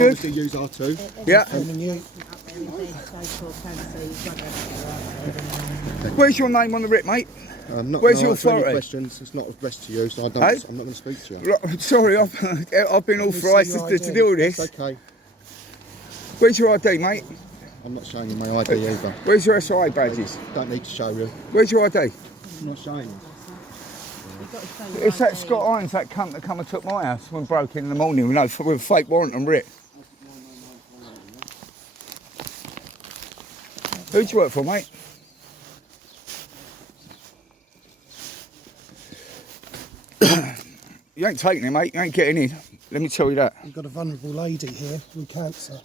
Obviously use R2. Yeah. Where's your name on the writ, mate? Where's your authority? Questions. It's not addressed to you, so I'm not going to speak to you. Sorry, I've been authorised to deal with this. That's okay. Where's your ID, mate? I'm not showing you my ID either. Where's your SI badges? Don't need to show you. Where's your ID? I'm not showing you. It's that Scott Hines, that cunt that come and took my house when broke in the morning with a fake warrant and writ. Who do you work for, mate? You ain't taking it, mate. You ain't getting in. Let me tell you that. You've got a vulnerable lady here with cancer.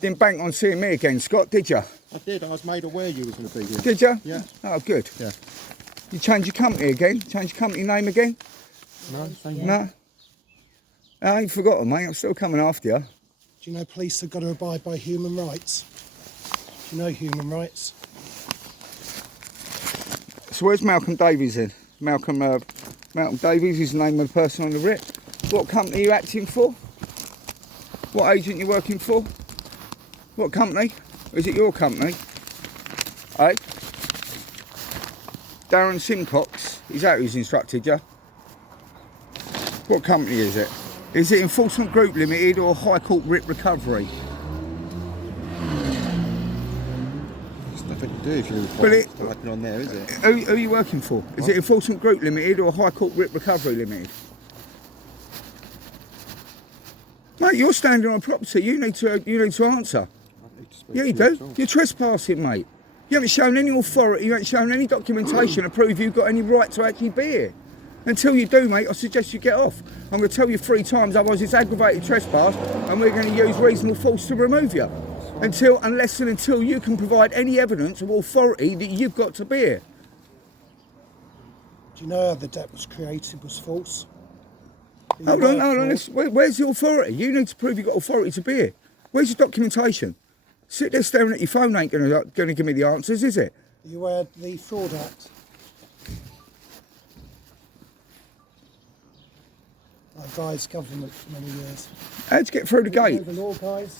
Didn't bank on seeing me again, Scott, did you? I did. I was made aware you was going to be here. Did you? Yeah. Oh, good. Yeah. You change your company again? Change your company name again? No, same here. No? I ain't forgotten, mate. I'm still coming after you. Do you know police have got to abide by human rights? Do you know human rights? So where's Malcolm Davies then? Malcolm Davies is the name of the person on the writ. What company are you acting for? What agent you working for? What company? Is it your company? Eh? Darren Simcox, is that who's instructed you? What company is it? Is it Enforcement Group Limited or High Court Writ Recovery? It's nothing to do if you're working on there, is it? Who are you working for? Is it Enforcement Group Limited or High Court Writ Recovery Limited? Mate, you're standing on property. You need to answer. Yeah, you do. You're trespassing, mate. You haven't shown any authority. You haven't shown any documentation to prove you've got any right to actually be here. Until you do, mate, I suggest you get off. I'm going to tell you 3 times, otherwise it's aggravated trespass, and we're going to use reasonable force to remove you. Unless and until you can provide any evidence of authority that you've got to be here. Do you know how the debt was created was false? Hold on. Where's the authority? You need to prove you've got authority to be here. Where's your documentation? Sit there staring at your phone ain't going to give me the answers, is it? Are you aware of the Fraud Act? I advised government for many years. How'd you get through the gate? You know the law, guys.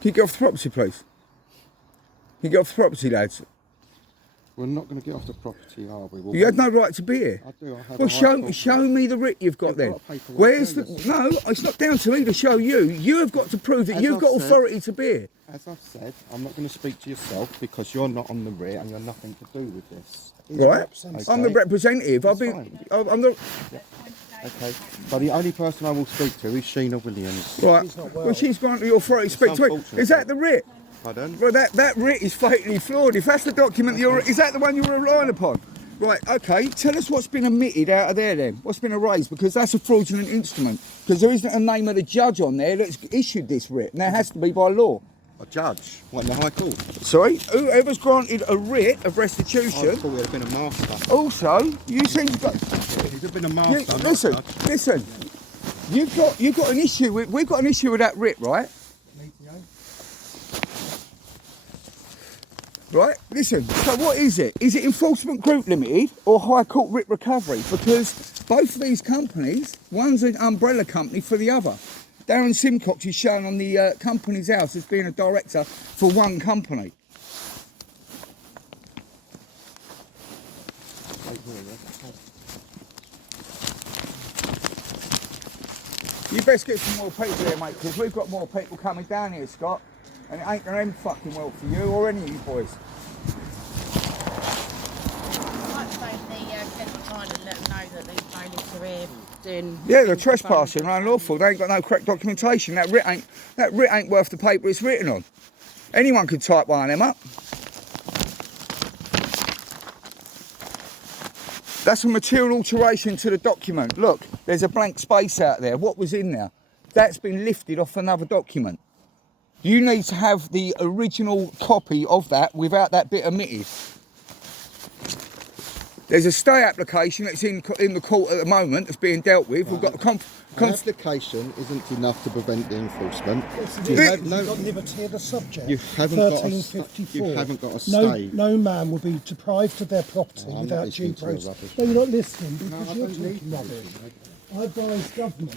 Can you get off the property, please? Can you get off the property, lads? We're not going to get off the property, are we? You had no right to be here. I do. I have Well, show me the writ you've got then. Where's the... No, it's not down to me to show you. You have got to prove that you've got authority to be here. As I've said, I'm not going to speak to yourself because you're not on the writ and you're nothing to do with this. Right? I'm the representative. I'm the... Okay. So the only person I will speak to is Sheena Williams. Right. Well, she's granted the authority to speak to me. Is that the writ? Pardon? Well, that writ is fatally flawed. If that's the document is that the one you're relying upon? Right, okay. Tell us what's been omitted out of there then. What's been erased? Because that's a fraudulent instrument. Because there isn't a name of the judge on there that's issued this writ. And that has to be by law. A judge? What, in the High Court? Sorry? Whoever's granted a writ of restitution... I thought it had been a master. Also, you seem to got... He'd have been a master. Listen. You've got an issue with... We've got an issue with that writ, right? Right, listen, so what is it? Is it Enforcement Group Limited or High Court Writ Recovery? Because both of these companies, one's an umbrella company for the other. Darren Simcox is shown on the company's house as being a director for one company. You best get some more people here, mate, because we've got more people coming down here, Scott. And it ain't going to end fucking well for you or any of you boys. I might phone the Kent Line and let them know that these bailiffs are here doing... Yeah, they're trespassing, unlawful. They ain't got no correct documentation. That writ ain't worth the paper it's written on. Anyone could type one of them up. That's a material alteration to the document. Look, there's a blank space out there. What was in there? That's been lifted off another document. You need to have the original copy of that without that bit omitted. There's a stay application that's in the court at the moment that's being dealt with. We've got a An application isn't enough to prevent the enforcement. You've got liberty of the subject. You haven't got a 1354. you haven't got a stay. No man will be deprived of their property I'm not without listening due to your process. rubbish. No, you're not listening because I you're don't need talking to rubbish. listen, I advise government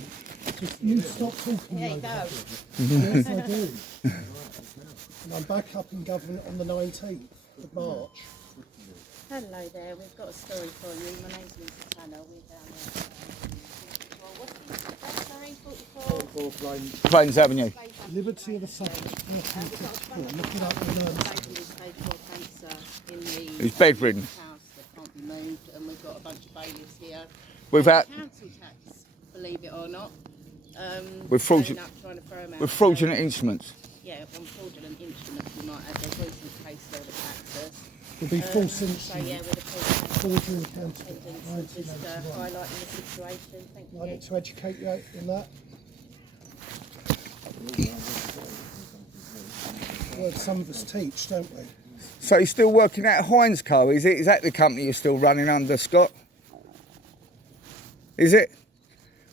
to you stop talking There you rubbish. go. Yes, I do. And I'm back up in government on the 19th of March. Hello there, we've got a story for you. My name's Lisa Tanner. We're down there. What's the sorry, 44? Plains Avenue. Liberty of the subject, 1354. Look it up and learn. Stage 4 cancer in the He's bedridden. house that can't be moved, and we've got a bunch of bailiffs here. Without, Council tax, believe it or not. With fraudulent- turning up, trying to throw 'em out. with fraudulent instruments. Yeah, on fraudulent instruments, we might have. There's recent case law that backs us. Will be false So instrument, yeah, with the police forgery accountable. attendance and just highlighting the situation. Thank I you. need to educate you in that. Well, some of us teach, don't we? So you're still working at Hines Co, is it? Is that the company you're still running under, Scott? Is it?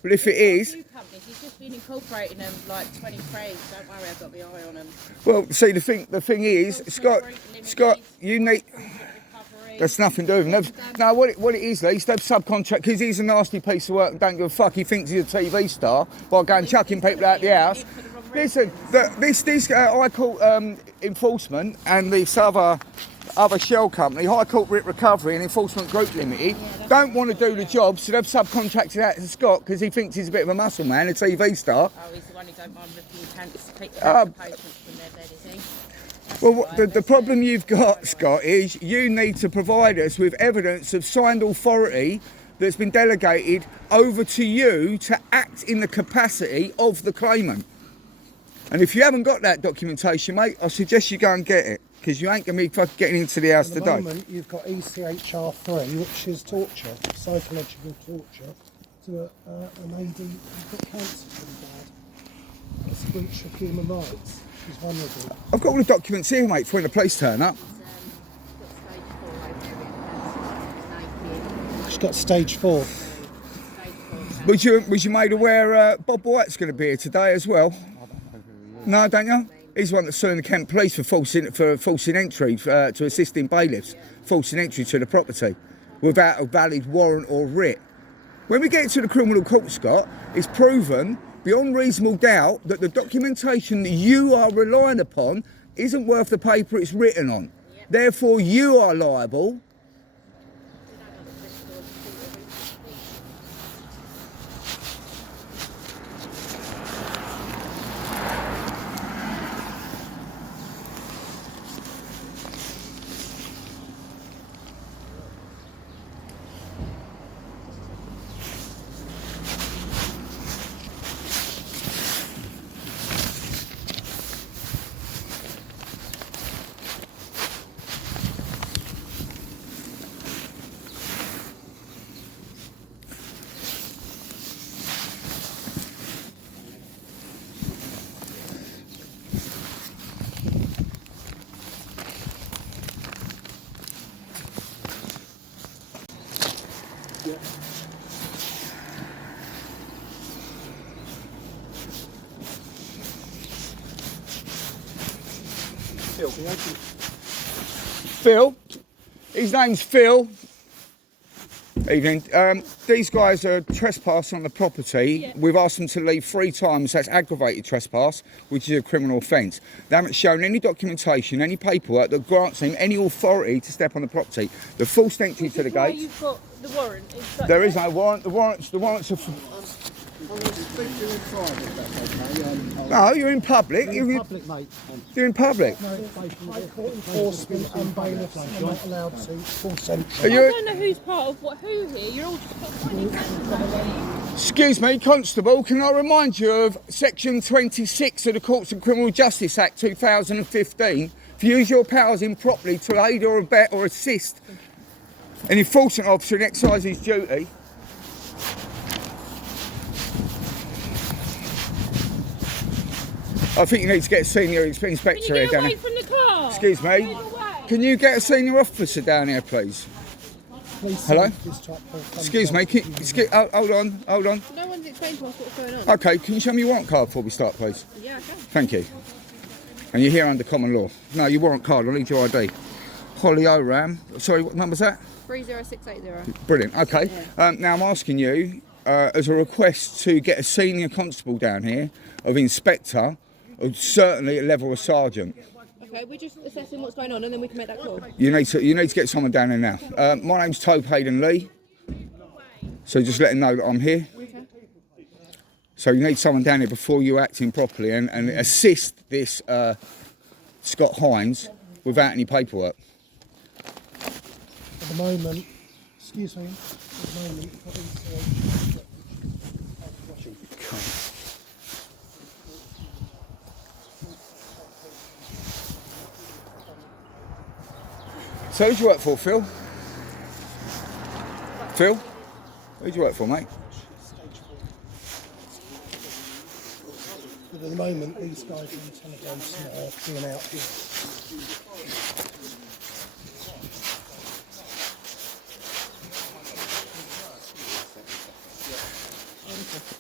Well, if it is, Two companies, he's just been incorporating them like 23. Don't worry, I've got my eye on them. well, see, the thing is, Scott, you need. That's nothing to do with him. No, what it is, Lee, he's subcontract, because he's a nasty piece of work and don't give a fuck. He thinks he's a TV star by going chucking people out the house. Listen, this High Court Enforcement and this other shell company, High Court Writ Recovery and Enforcement Group Limited, don't want to do the job, so they've subcontracted out to Scott because he thinks he's a bit of a muscle man, a TV star. Oh, he's the one who don't mind ripping your pants, take the patients from their bed, is he? Well, the problem you've got, Scott, is you need to provide us with evidence of signed authority that's been delegated over to you to act in the capacity of the claimant. And if you haven't got that documentation, mate, I suggest you go and get it, because you ain't going to be fucking getting into the house At the today. moment, you've got ECHR3, which is torture, psychological torture, to an AD who's got cancer pretty bad. It's a breach of human rights. He's vulnerable. I've got all the documents here, mate, for when the police turn up. She's got stage 4. Was you made aware Bob White's going to be here today as well? No, don't you? He's the one that's suing the Kent Police for forcing entry to assisting bailiffs, forcing entry to the property without a valid warrant or writ. When we get to the criminal court, Scott, it's proven beyond reasonable doubt that the documentation that you are relying upon isn't worth the paper it's written on. Therefore, you are liable. Phil, his name's Phil. Evening. These guys are trespassing on the property. Yeah. We've asked them to leave 3 times. That's aggravated trespass, which is a criminal offence. They haven't shown any documentation, any paperwork that grants them any authority to step on the property. The forced entry to the gate. You've got the warrant. There is no warrant. The warrants are. No, you're in public. You're in public, mate. You're in public. No, High Court Enforcement and bailiffs are not allowed to. False entry. I don't know who's part of who here. You're all just got Excuse me, Constable, can I remind you of Section 26 of the Courts and Criminal Justice Act 2015? If you use your powers improperly to aid or abet or assist an enforcement officer in exercising his duty. I think you need to get a senior inspector here, away from the car? Excuse me. Can you get a senior officer down here, please? police Hello? this chap called Excuse me, hold on. No one's explained to us what's going on. Okay, can you show me your warrant card before we start, please? Yeah, I can. Thank you. And you're here under common law. No, your warrant card, I need your ID. Holly Oram, sorry, what number's that? 30680. Brilliant, okay. Now I'm asking you, as a request to get a senior constable down here, of inspector, or certainly a level of sergeant. Okay, we're just assessing what's going on and then we can make that call. You need to get someone down here now. My name's Tobe Hayden Lee, so just let them know that I'm here. Okay. So you need someone down here before you acting properly and assist this Scott Hines without any paperwork. At the moment, excuse me, at the moment, police So who do you work for, Phil? Phil? Who do you work for, mate? But at the moment, these guys on the telegrams are being out here.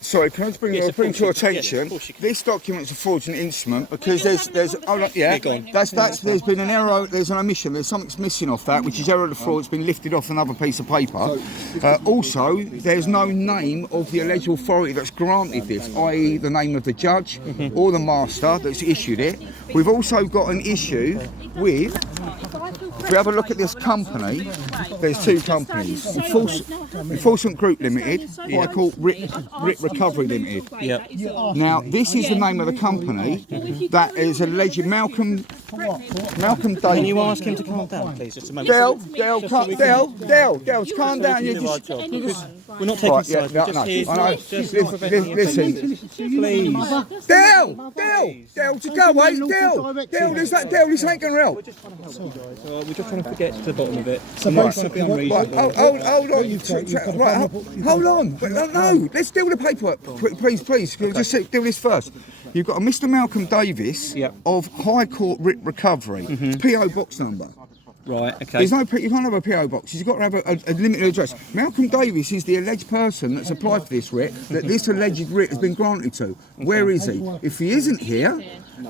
Sorry, can I just bring your attention? This document's a fraudulent instrument because there's there's been an error, there's an omission, there's something's missing off that, which is error of the fraud. It's been lifted off another piece of paper. Also, there's no name of the alleged authority that's granted this, i.e. the name of the judge or the master that's issued it. We've also got an issue with, if we have a look at this company, there's two companies. Enforcement Group Limited, High Court Writ Recovery Limited. Yep. Now, this is the name of the company that is alleged Malcolm Davies. Can you ask him to calm down, please? Just a moment. Dale, calm down. You just, We're not taking right, yeah, sides. We're just here I know. to prevent Listen, please. Dale, to go away, Dale, this ain't gonna help. We're just trying to get to the bottom of it. So I'm not trying basically, to be unreasonable. Hold on. No, let's deal with the paperwork, please. Can we just deal this first? You've got a Mr. Malcolm Davies Yep. of High Court Writ Recovery, PO box number. Right, okay. There's no, you can't have a PO box. You've got to have a limited address. Malcolm Davies is the alleged person that's applied for this writ, that this alleged writ has been granted to. Where is he? If he isn't here,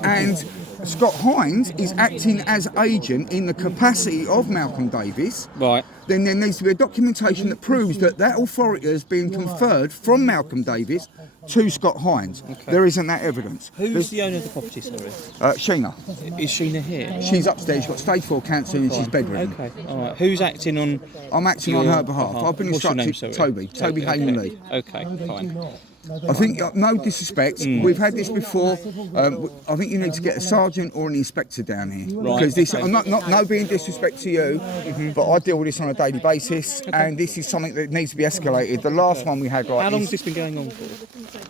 and Scott Hines is acting as agent in the capacity of Malcolm Davies, Right. then there needs to be a documentation that proves that that authority has been conferred from Malcolm Davies to Scott Hines. Okay. There isn't that evidence. Who's the owner of the property, sorry? Sheena. Is Sheena here? She's upstairs. She's got stage 4 cancer and she's bedridden. Okay, alright. Who's acting on... I'm acting on her behalf. I've been What's your name, instructed, sorry? Toby Hayden Lee. Okay, fine. I think, no disrespect, we've had this before. I think you need to get a sergeant or an inspector down here. Right, Because this, okay. I'm not being disrespect to you, but I deal with this on a daily basis, and this is something that needs to be escalated. The last one we had, How long has this been going on for?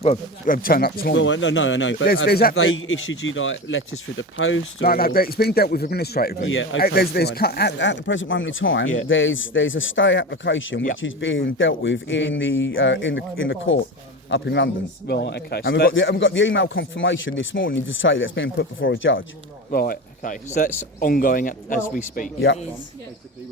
well, turned up this morning. Well, no. But have they issued you like letters through the post? No, or- but it's been dealt with administratively. Yeah, okay, there's fine. at the present moment in time, Yeah. there's a stay application which is being dealt with in the court up in London. Right, okay. So And we've got the email confirmation this morning to say that's been put before a judge. right, okay. So that's ongoing as we speak. Yeah.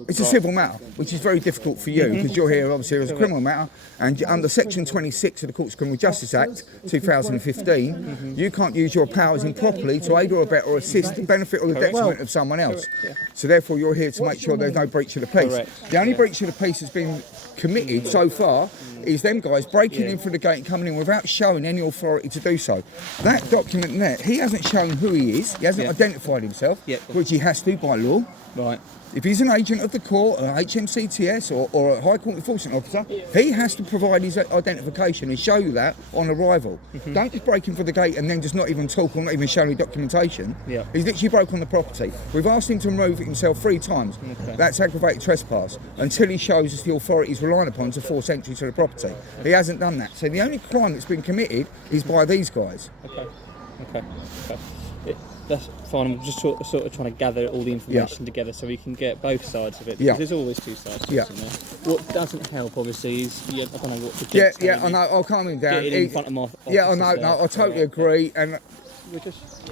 It's a civil matter, which is very difficult for you because you're here obviously as a criminal matter, and under Section 26 of the Courts Criminal Justice Act 2015, you can't use your powers improperly to aid or abet or assist the benefit or the detriment of someone else. So therefore you're here to make sure there's no breach of the peace. Correct. The only breach of the peace that's been committed so far is them guys breaking in through the gate and coming in without showing any authority to do so. That document there, he hasn't shown who he is, he hasn't identified himself, which he has to by law. Right. If he's an agent of the court, an HMCTS or a High Court Enforcement Officer, he has to provide his identification and show you that on arrival. Don't just break in for the gate and then just not even talk or not even show any documentation. Yeah. He's literally broke on the property. We've asked him to remove it himself 3 times. Okay. That's aggravated trespass until he shows us the authority he's relying upon to force entry to the property. He hasn't done that. So the only crime that's been committed is by these guys. Okay. That's fine. I'm just sort of trying to gather all the information together so we can get both sides of it. Because there's always two sides to it, isn't there? What doesn't help, obviously, is I don't know what the I know. I'll calm him down. Get it in front of my Yeah, I know. No, I totally agree. And we're just.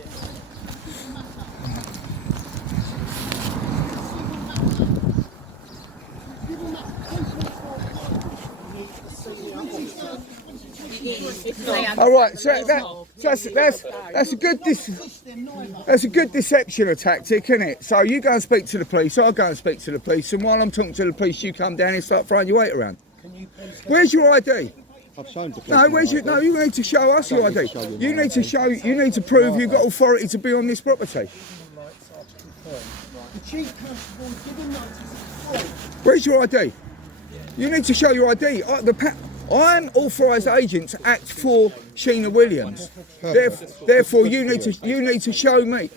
All right, so that's a good deception tactic, isn't it? So you go and speak to the police, I'll go and speak to the police, and while I'm talking to the police, you come down and start throwing your weight around. Where's your ID? I've shown the police. No, no, you need to show us your ID. You need to prove you've got authority to be on this property. The Chief Constable is giving notice of fraud. Where's your ID? You need to show your ID. I'm authorised agent to act for Sheena Williams. Therefore, you need to show me.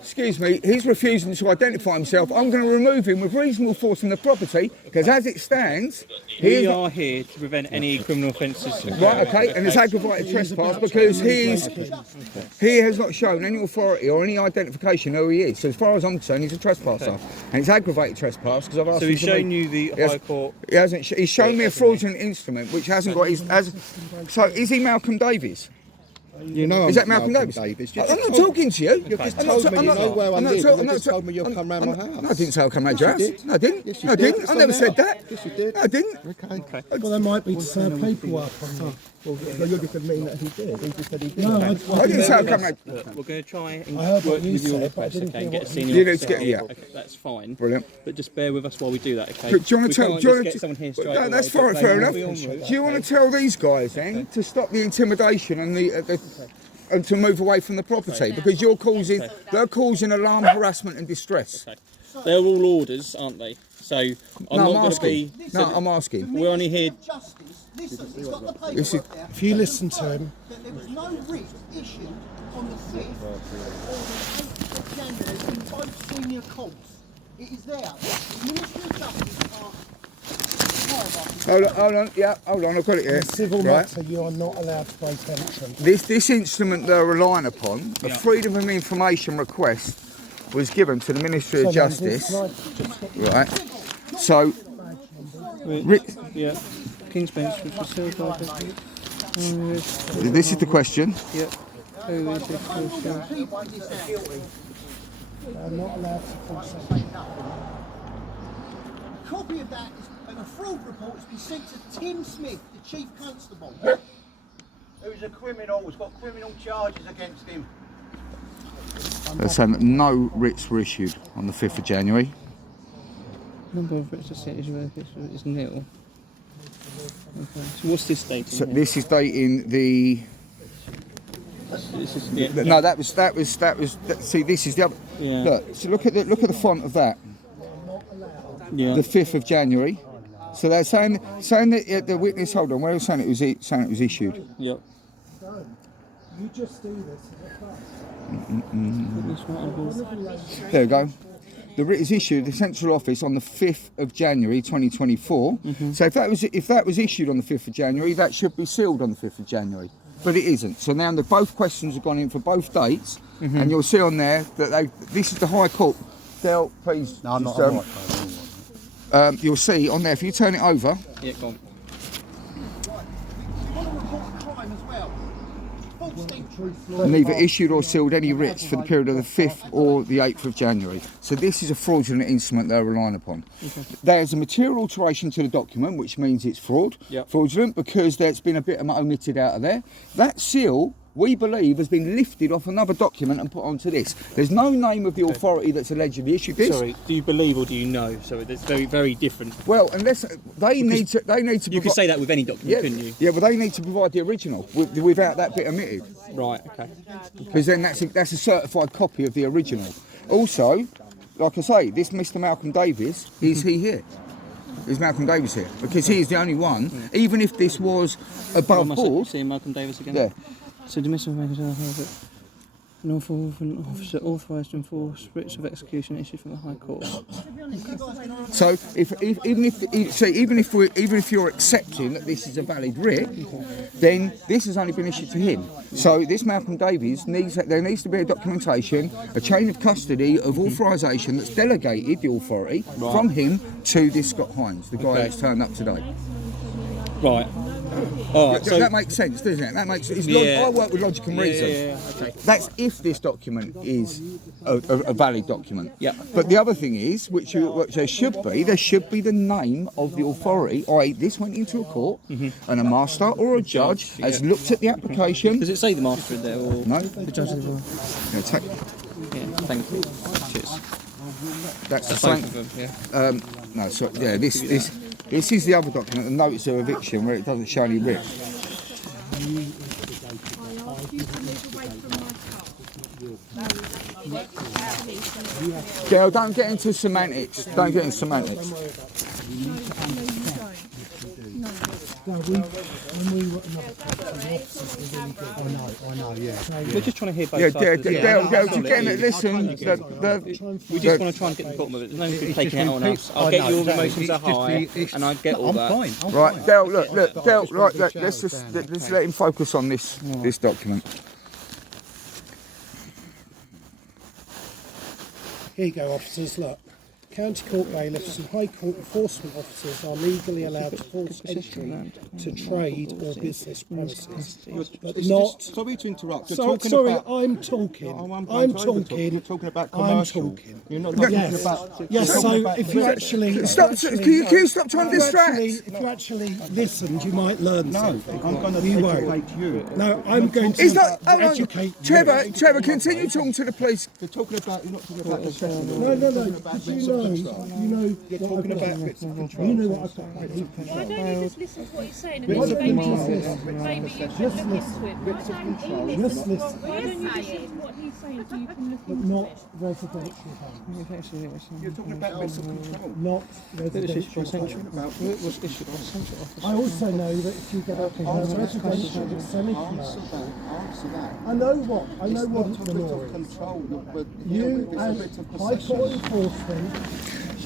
Excuse me, he's refusing to identify himself. I'm going to remove him with reasonable force from the property because, as it stands, we are here to prevent any criminal offences. Right, okay, and it's aggravated trespass because he has not shown any authority or any identification who he is. So, as far as I'm concerned, he's a trespasser, and it's aggravated trespass because I've asked. So he's shown you the High Court. He hasn't. He's shown me a fraudulent instrument which hasn't got his. So, is he Malcolm Davies? You know, is that Malcolm Davies? I'm not talking to you. You've just told me you know where I live. You just told me you'll come round my house. No, I didn't say I'll come round your house. No, I didn't. Yes, No, I didn't. I never said that. Yes, you did. No, I didn't. Okay. Well, there might be to serve paperwork on you. Well, you're just going to mean that he did. He just said he did. No, I didn't say I'll come round. We're going to try and I heard what work you with your said, but I request, didn't okay, and hear get a what senior you need officer. to get- yeah. Okay, that's fine. Brilliant. But just bear with us while we do that, okay? Do you want to tell? We Do you can't want just to? get someone here straight No, away, that's but fair they enough. will be en route, Do you want okay? to tell these guys then to stop the intimidation and to move away from the property because they're causing alarm, harassment, and distress. Okay. They're all orders, aren't they? So I'm not going to be. I'm asking. We're only here. Listen, he's got the paperwork This is- there. If you listen to him, that there was no writ issued on the 5th or the 8th of January in both senior courts. It is there. The Ministry of Justice are Hold on. Yeah, hold on. I've got it here. in a civil Right. matter, you are not allowed to break entry. This instrument they're relying upon, a freedom of information request, was given to the Ministry of Justice. Right. So, Yeah. King's Bench, which was sealed by this is the question. Yeah. Who is this? Are not allowed to consent. A copy of that and a fraud report has been sent to Tim Smith, the Chief Constable. Who's a criminal, has got criminal charges against him. They're saying that no writs were issued on the 5th of January. Number of writs is nil. Okay. So what's this date? So this is dating the. This is, yeah. No, that was. See, this is the other. Yeah. Look. So look at the font of that. Yeah. The 5th of January. So they're saying that the witness. Hold on. Where was saying it was issued? Yep. You just do this. There we go. The writ is issued at the central office on the 5th of January 2024. So if that was issued on the 5th of January, that should be sealed on the 5th of January. But it isn't. So now both questions have gone in for both dates, and you'll see on there that this is the High Court. Del, please. No, I'm just, not. you'll see on there if you turn it over. Yeah, go on. You want to report a crime as well? False entry. Neither issued or sealed any writs for the period of the 5th or the 8th of January. So this is a fraudulent instrument they're relying upon. There's a material alteration to the document, which means it's fraudulent because there's been a bit omitted out of there. That seal, we believe, has been lifted off another document and put onto this. There's no name of the authority that's allegedly issued this. Sorry, do you believe or do you know? So it's very, very different. Well, unless they need to. You could say that with any document, couldn't you? Yeah, but they need to provide the original without that bit omitted. Right. Okay. Because then that's a certified copy of the original. Also, like I say, this Mr. Malcolm Davies, is he here? Is Malcolm Davies here? Because he is the only one, even if this was above board. See Malcolm Davies again? Yeah. So dismissal of an officer authorised to enforce writs of execution issued from the High Court. So even if you're accepting that this is a valid writ, then this has only been issued to him. So this Malcolm Davies there needs to be a documentation, a chain of custody of authorisation that's delegated the authority from him to this Scott Hines, the guy that's turned up today. Right. All right. So that makes sense, doesn't it? That makes it's Yeah. I work with logic and reason. Yeah. Okay. That's if this document is a valid document. Yeah. But the other thing is, which there should be the name of the authority, i.e. this went into a court and a master or a judge has looked at the application. Does it say the master in there or No. the judge? Yeah, Thank you. Cheers. that's the Both same. of them. Yeah. No, so yeah, this is the other document, the notice of eviction, where it doesn't show any writ. Gail, don't get into semantics. Don't get into semantics. We're just trying to hear both Yeah, sides. Gail, you're getting it. Listen, We just want to try and get to the bottom of it. There's no need taking it out on us. I'll get your emotions are high, and I get all that. right, Gail, look, Gail, right, let's let him focus on this document. Here you go, officers, look. County Court bailiffs and High Court enforcement officers are legally allowed to force entry to trade or business premises, but not... Sorry to interrupt. Sorry, I'm talking. I'm talking. You're talking about commercial. I'm talking. You're not talking Yes, about... yes. So if you actually... Stop! Can you stop trying to distract? If you actually listened, you might learn something. I'm going to You won't. educate you. No, I'm going to He's not. educate you. Trevor, continue talking to the police. You're talking about... You're not talking about the session. No. Did you know You're talking about bits of control. You know what I've got. Why don't you just listen to what he's saying and then maybe you can look into it? Just listen, Why don't you just listen to what he's saying so you can look but into not it? residential homes. You're talking about bits of control. Not residential homes. I also know that if you get up in a residential or semi-commercial, I know what the law is. You as High Court enforcement.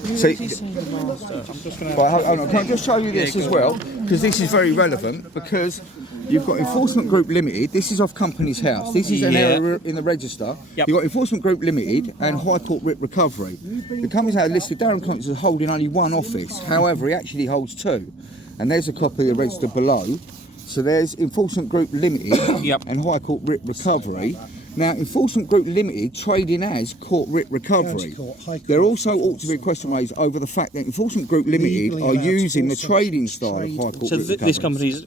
See, hold on. Can I just show you this as well? Because this is very relevant. Because you've got Enforcement Group Limited. This is off Company's House. This is an error in the register. Yep. You've got Enforcement Group Limited and High Court Writ Recovery. The Company's House listed Darren Companies as holding only one office. However, he actually holds two. And there's a copy of the register below. So there's Enforcement Group Limited and High Court Writ Recovery. Now, Enforcement Group Limited trading as Court Writ Recovery. There also ought to be a question raised over the fact that Enforcement Group Limited are using the trading style of High Court Writ Recovery. So this company's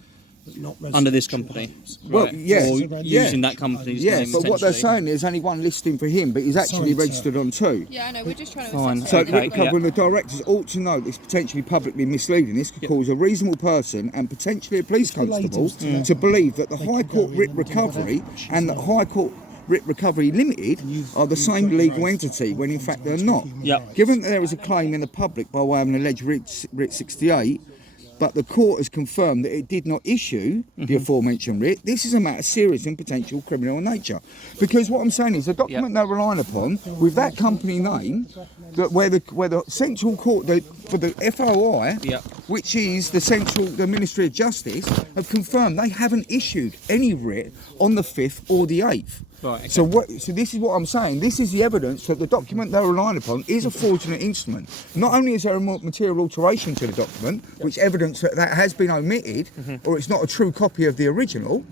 under this company, Well, right? yeah, Or using that company's name. but what they're essentially. saying there's only one listing for him, but he's actually registered on two. Yeah, I know, we're just trying to Fine. assess So it. Okay, Writ Recovery and the directors ought to know that it's potentially publicly misleading. This could cause a reasonable person and potentially a police constable to believe that the High Court Writ Recovery and the High Court Writ Recovery Limited are the same legal entity, when in fact they're not. Yep. Given that there is a claim in the public by way of an alleged Writ 68, but the court has confirmed that it did not issue the aforementioned writ, this is a matter serious and potential criminal in nature. Because what I'm saying is the document they're relying upon, with that company name, that where the central court, for the FOI, which is the Ministry of Justice, have confirmed they haven't issued any writ on the 5th or the 8th. Right, okay. So this is what I'm saying. This is the evidence that the document they're relying upon is a fraudulent instrument. Not only is there a material alteration to the document, which evidence that has been omitted, or it's not a true copy of the original,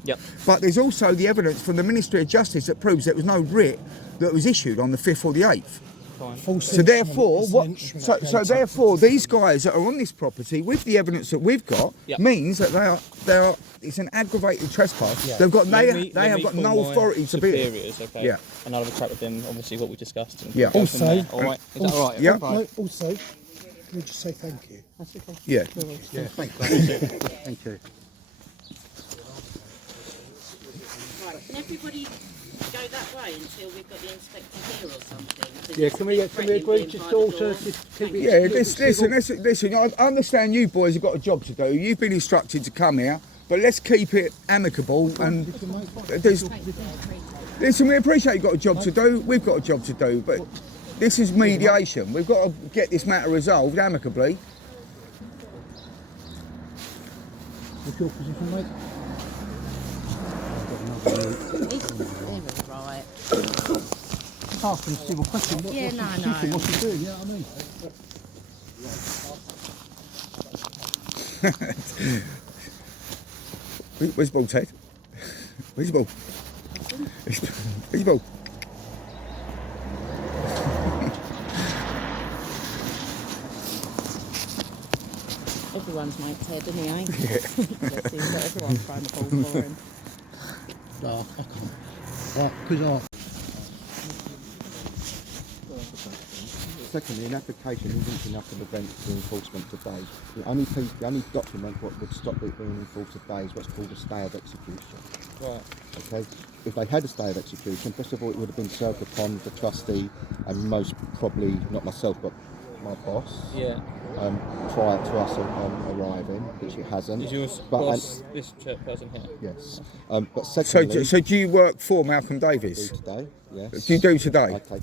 but there's also the evidence from the Ministry of Justice that proves there was no writ that was issued on the 5th or the 8th. So therefore, these guys that are on this property with the evidence that we've got means that they are. It's an aggravated trespass. They've got they have got no authority to be. Okay. Yeah. And I'll have a chat with them. Obviously, what we discussed. And Yeah. go from there. All right. Is that all right? Yeah. Also, can we just say thank you? That's okay. Yeah. Thank you. Can everybody go that way until we've got the inspector here or something? Yeah, can we agree just also to keep it... Yeah, listen, I understand you boys have got a job to do. You've been instructed to come here, but let's keep it amicable and listen, we appreciate you've got a job to do, we've got a job to do, but this is mediation. We've got to get this matter resolved amicably. What's your position, mate? Right. Just asking a civil question. What's Yeah, his no, position? no. What's he doing? You know what I mean? Where's the ball, Ted? Where's the ball? Where's the ball? Everyone's mate Ted, isn't he, eh? Bless him, but everyone's throwing the ball for him. No, I can't. Right, because Secondly, an application isn't enough to prevent the enforcement today. The only document what would stop it being enforced today is what's called a stay of execution. Right. Okay. If they had a stay of execution, first of all, it would have been served upon the trustee, and most probably not myself, but my boss. Yeah. Prior to us arriving, which it hasn't. Is your boss this person here? Yes. But secondly, So do you work for Malcolm Davies? today, yes. Do you do today? Okay.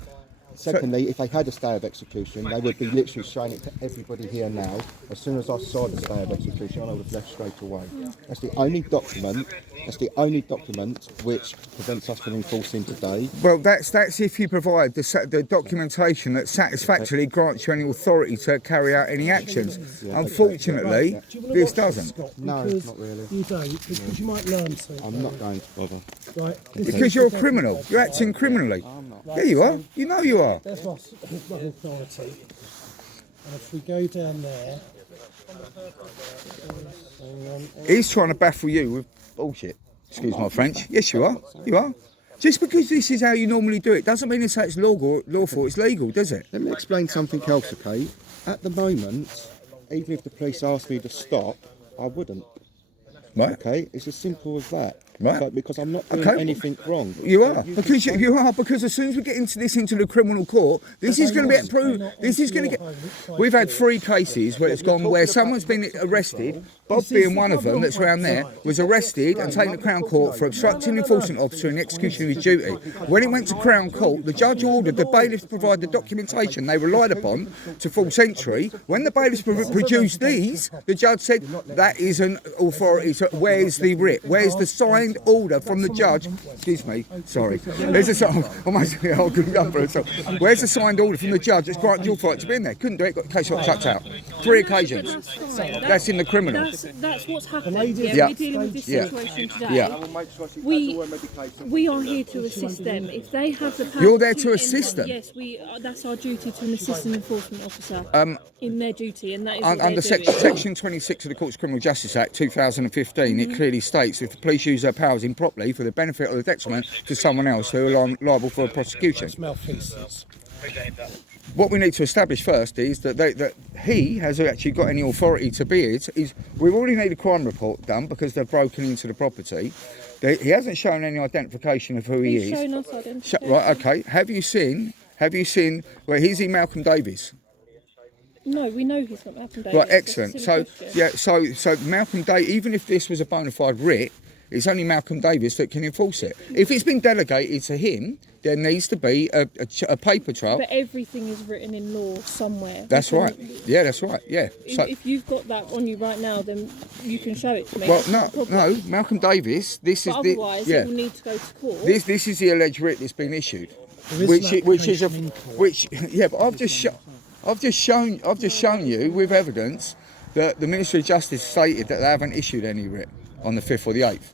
Secondly, if they had a stay of execution, they would be literally showing it to everybody here now. As soon as I saw the stay of execution, I would have left straight away. That's the only document. That's the only document which prevents us from enforcing today. Well, that's if you provide the documentation that satisfactorily grants you any authority to carry out any actions. Yeah, Unfortunately, do you wanna this watch doesn't. Scott? No, Because not really. You don't, because you might learn something. I'm not going to bother. Right, this Because is you're a the criminal. document. You're acting criminally. I'm not. Yeah, you are. You know you are. There's my authority. And if we go down there, He's trying to baffle you with bullshit. Excuse my French. Yes, you are. You are. Just because this is how you normally do it doesn't mean it's lawful, it's legal, does it? Let me explain something else, okay? At the moment, even if the police asked me to stop, I wouldn't. Right. Okay, it's as simple as that. Right. So, because I'm not doing Okay. anything wrong. You are, because you are, because as soon as we get into the criminal court, this is going to be approved. This is going to get. We've had 3 cases where it's gone where someone's been arrested. Bob being one of them, that's around there, was arrested and taken to Crown Court for obstructing an enforcement officer in execution of his duty. When it went to Crown Court, the judge ordered the bailiffs to provide the documentation they relied upon to false entry. When the bailiffs produced these, the judge said that is an authority. So where's the writ? Where's the signed order from the judge? Excuse me, sorry. There's a Where's the signed order from the judge that's granted you authority to be in there? Couldn't do it. Got the case got chucked out. 3 occasions. That's in the criminal. That's what's happened. Yeah. We're dealing with this Yeah. situation today. Yeah. We are here to assist them. If they have the power You're there to assist them? Yes, that's our duty to an assistant enforcement officer in their duty, and that is what Under they're doing. Section 26 of the Courts Criminal Justice Act 2015, it clearly states if the police use their powers improperly for the benefit or the detriment to someone else who are liable for a prosecution. it's malfeasance. What we need to establish first is that he has actually got any authority to be it. We already need a crime report done because they've broken into the property. He hasn't shown any identification of who he He's is. shown us identification. Right, okay. Have you seen, well, is he Malcolm Davies? No, we know he's not Malcolm Davies. Right, That's a excellent. silly So, question. so Malcolm Davies, even if this was a bona fide writ, it's only Malcolm Davies that can enforce it. If it's been delegated to him, there needs to be a paper trail. But everything is written in law somewhere. That's You can- right. Yeah, that's right. Yeah. So, If you've got that on you right now, then you can show it to me. well, That's not a problem. no, Malcolm Davies. This is But the otherwise, yeah. it will need to go to court. This is the alleged writ that's been issued, There is an which is a application in court. which yeah. But I've just shown you with evidence that the Ministry of Justice stated that they haven't issued any writ on the 5th or the 8th.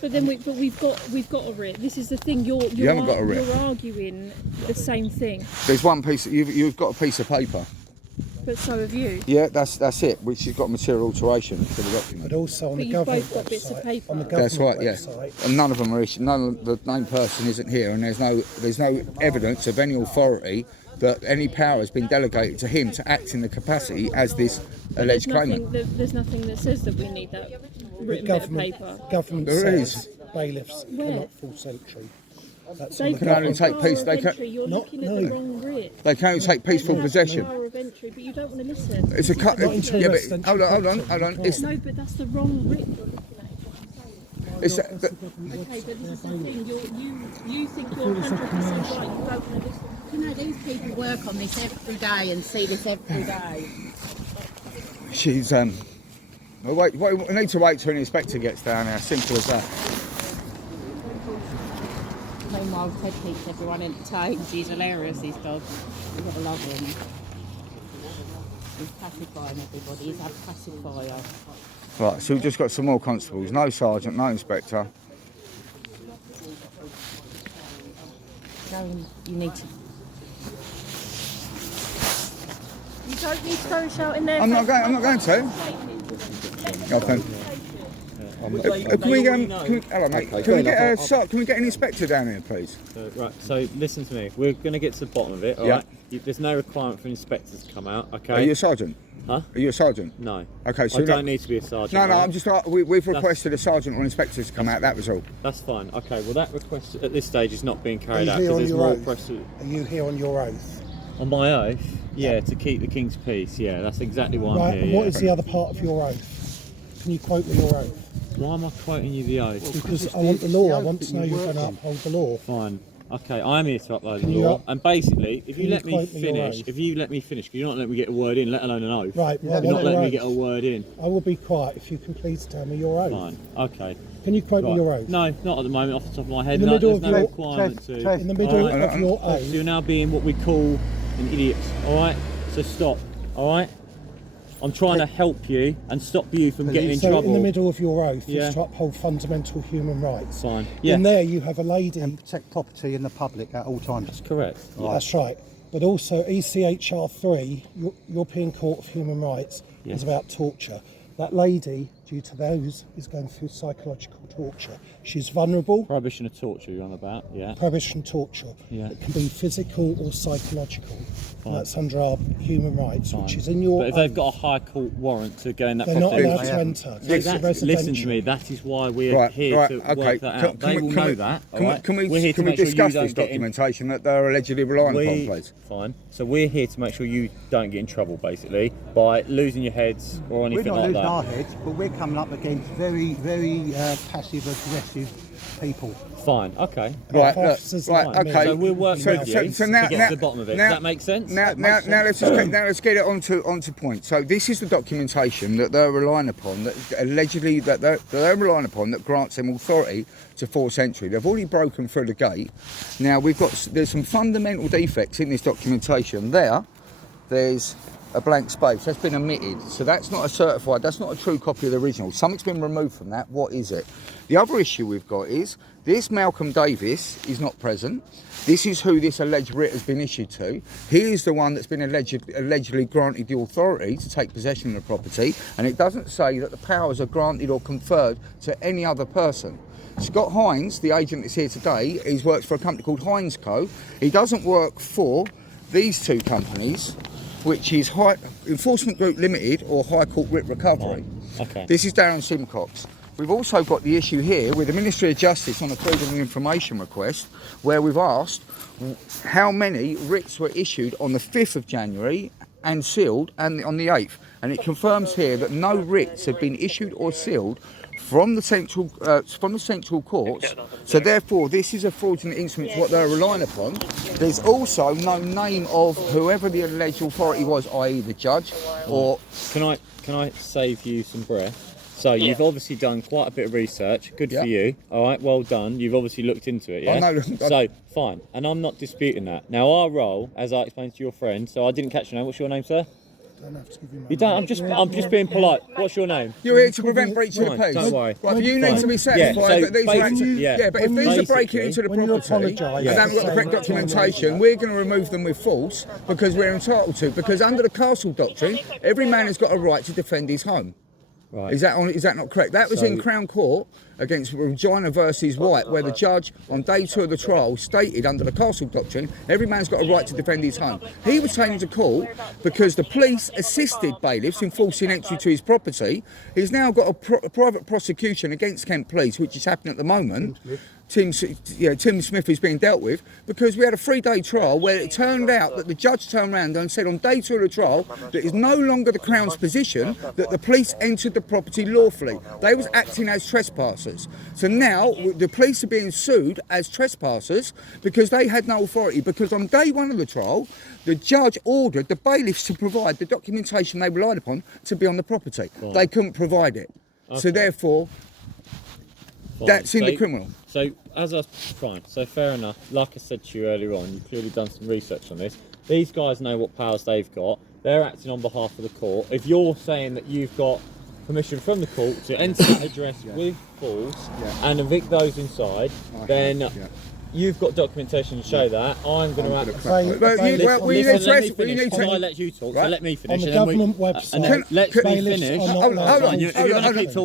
But then we've got a writ. This is the thing. You haven't got a writ. You're arguing the same thing, There's one piece. You've got a piece of paper. but so have you. Yeah, that's it. Which has got material alteration to the document. But also on But the you've government both got bits of website, paper. on the government That's right. Yeah, website, and none of them are issued. None of the named person isn't here, and there's no evidence of any authority that any power has been delegated to him to act in the capacity as this alleged claimant. There's nothing that says that we need that written bit of paper. government There says is. bailiffs Where? cannot force entry. That's They on the can only government. take peace. Power They of can. entry. You're Not- looking at no. the wrong writ. They can only take peaceful They have possession. Power of entry, but you don't want to listen. It's a cut. Not until Yeah, but residential hold on. property. It's No, but that's the wrong writ you're looking at. it's. Okay, but this is the thing. You think you're 100% right. You don't want to listen. You know, these people work on this every day and see this every day. She's well, wait, we need to wait till an inspector gets down there. Simple as that. Meanwhile, Ted keeps everyone entertained. He's hilarious, this dog. You've got to love him. He's pacifying everybody. He's a pacifier. Right, so we've just got some more constables. No sergeant, no inspector. Go and you need to. You don't need to go and shout in there. I'm not going to. Okay. Can we hello mate. Okay, Can we fair get enough. can we get an inspector down here, please? Right, so listen to me. We're going to get to the bottom of it, all Yeah. right? There's no requirement for inspectors to come out, okay? Are you a sergeant? Huh? Are you a sergeant? No. Okay, so I you're don't not- need to be a sergeant. No, all right? I'm just we've requested a sergeant or inspector to come out. That was all. That's fine. Okay, well that request at this stage is not being Are carried you out here because on there's your more oath? pressure. Are you here on your oath? On my oath, yeah, to keep the king's peace. Yeah, that's exactly why I'm Right, here. and what yeah. is the other part of your oath? Can you quote me your oath? Why am I quoting you the oath? Because I want the law. I want to know you're going to uphold the law. Fine. Okay, I'm here to upload the Can you law. up- And basically, if can you you let me quote me your finish, oath? if you let me finish, you're not letting me get a word in, let alone an oath. Right, well, You're not your letting me oath. get a word in. I will be quiet if you can please tell me your oath. Fine. Okay. Can you quote me Right. your oath? No, not at the moment, off the top of my head. In the No, middle there's of no your- requirement to. In the middle Alright. of your So oath. you're now being what we call an idiot. All right. So stop. All right. I'm trying to help you and stop you from getting in So trouble. in the middle of your oath Yeah. is to uphold fundamental human rights. Fine. Yeah. In there you have a lady. And protect property and the public at all times. That's correct. That's right. But also ECHR 3, European Court of Human Rights, Yeah. is about torture. That lady, due to those, is going through psychological torture. She's vulnerable. Prohibition of torture you're on about. Yeah. Prohibition torture. Yeah. It can be physical or psychological. And that's under our human rights, which is in your But if they've oath. got a high court warrant to go in that They're not property, allowed to enter. It's That- residential. listen to me. That is why we're Right, here right, to okay. work that out. They will know that. all right? Can We're we here to make sure you discuss don't this get in- documentation that they're allegedly relying upon, please? Fine. So we're here to make sure you don't get in trouble, basically, by losing your heads or We're anything not like losing that. our heads, but we're coming up against very, very passive aggressive people. Fine. Okay. Right, officers look, right, like me. okay. So we're working with you so now, to get now, to the bottom of it. now- Does that make sense? Now let's get it onto point. So this is the documentation that they're relying upon, that allegedly that they're relying upon, that grants them authority to force entry. They've already broken through the gate. Now there's some fundamental defects in this documentation. There's a blank space that's been omitted, so that's not that's not a true copy of the original. Something's been removed from that. What is it? The other issue we've got is this Malcolm Davies is not present. This is who this alleged writ has been issued to. He is the one that's been allegedly granted the authority to take possession of the property, and it doesn't say that the powers are granted or conferred to any other person. Scott Hines, the agent that's here today, he works for a company called Hinsco. He doesn't work for these two companies, which is High Enforcement Group Limited or High Court Writ Recovery. Okay. This is Darren Simcox. We've also got the issue here with the Ministry of Justice on a Freedom of Information request, where we've asked how many writs were issued on the 5th of January and sealed and on the 8th. And it confirms here that no writs have been issued or sealed from the central courts. So therefore, this is a fraudulent instrument, what they're relying upon. There's also no name of whoever the alleged authority was, i.e. the judge, or... Can I save you some breath? So you've obviously done quite a bit of research. Good Yeah. for you. All right, well done. You've obviously looked into it, yeah? know. So fine, and I'm not disputing that. Now our role, as I explained to your friend, so I didn't catch your name. What's your name, sir? Don't have to give you my You don't. name. I'm just being polite. What's your name? You're here to prevent breach of the Fine, peace. don't worry. Right, but you need Fine. to be Yeah, satisfied so that these are basically- actually, yeah. but if these are Basically- breaking into the When you property apologise, and haven't got the correct documentation, we're going to remove them with force because we're entitled to. Because under the Castle Doctrine, every man has got a right to defend his home. Right. Is that not correct? That was in Crown Court against Regina versus White, where the judge on day 2 of the trial stated under the Castle Doctrine, every man's got a right to defend his home. He was taken to court because the police assisted bailiffs in forcing entry to his property. He's now got a private prosecution against Kent Police, which is happening at the moment. Tim Smith is being dealt with because we had a 3-day trial where it turned out that the judge turned around and said on day 2 of the trial that it's no longer the Crown's position that the police entered the property lawfully. They was acting as trespassers. So now the police are being sued as trespassers because they had no authority, because on day 1 of the trial the judge ordered the bailiffs to provide the documentation they relied upon to be on the property. They couldn't provide it. So therefore Fine. that's in the criminal. So fine. So fair enough. Like I said to you earlier on, you've clearly done some research on this. These guys know what powers they've got. They're acting on behalf of the court. If you're saying that you've got permission from the court to enter that address with false and evict those inside, then you've got documentation to show that. I'm going to act. I let you talk, so let me finish. On the government website, let me bailiffs finish. are not Hold allowed on. to-